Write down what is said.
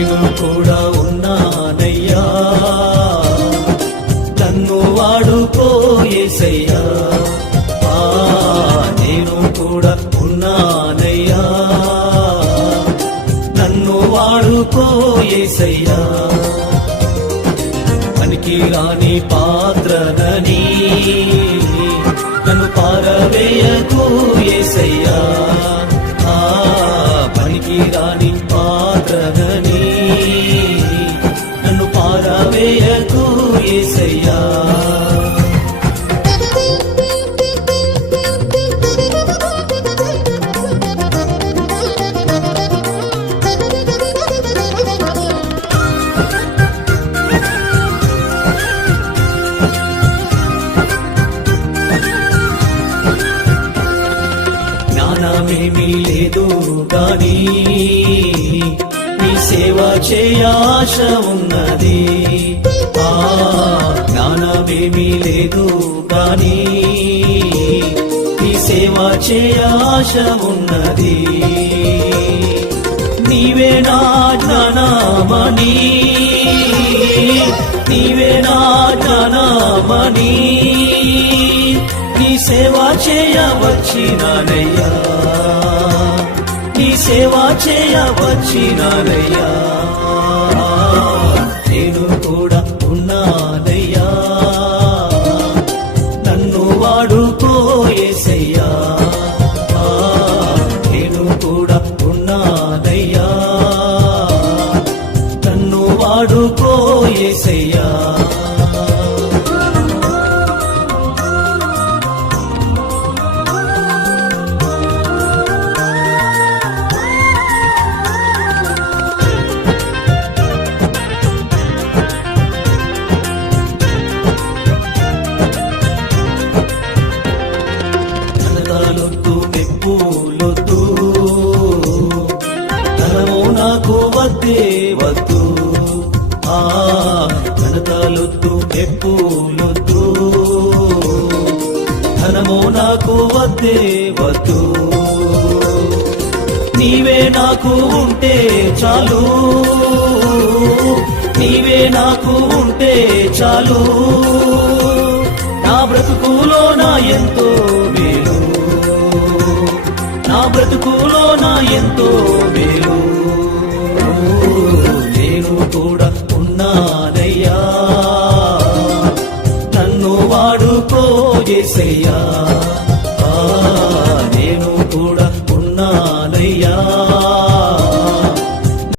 నేను కూడా ఉన్నానయ్యా, నన్ను వాడుకో యేసయ్యా. నేను కూడా ఉన్నానయ్యా, నన్ను వాడుకో యేసయ్యా. పనికి రాని పాత్రనని నన్ను పారవేయకు యేసయ్యా. పనికి రాని పాత్రనని నన్ను పారవేయకు యేసయ్యా. జ్ఞానమేమీ లేదు గాని నీ సేవ చేయ ఆశ ఉన్నది. జ్ఞానమేమీ లేదు గాని నీ సేవ చేయ ఆశ ఉన్నది. నీవే నా జ్ఞానమణి, నీవే నా జ్ఞానమణి, నీ సేవ చేయవచ్చినానయ్యా, నీ సేవ చేయవచ్చినానయ్యా. నేను కూడా ఉన్నానయ్యా, నన్ను వాడుకో యేసయ్యా. నేను కూడా ఉన్నానయ్యా, నన్ను వాడుకో యేసయ్యా. ధనలొద్దు మెప్పులొద్దు, ధనము నాకు వద్దే వద్దు. ధనలొద్దు మెప్పులొద్దు, ధనము నాకు వద్దే వద్దు. నీవే నాకు ఉంటే చాలు, నీవే నాకు ఉంటే చాలు. నా బ్రతుకులో నా ఎంతో మేలు, నా బ్రతుకులో నా ఎంతో మేలు.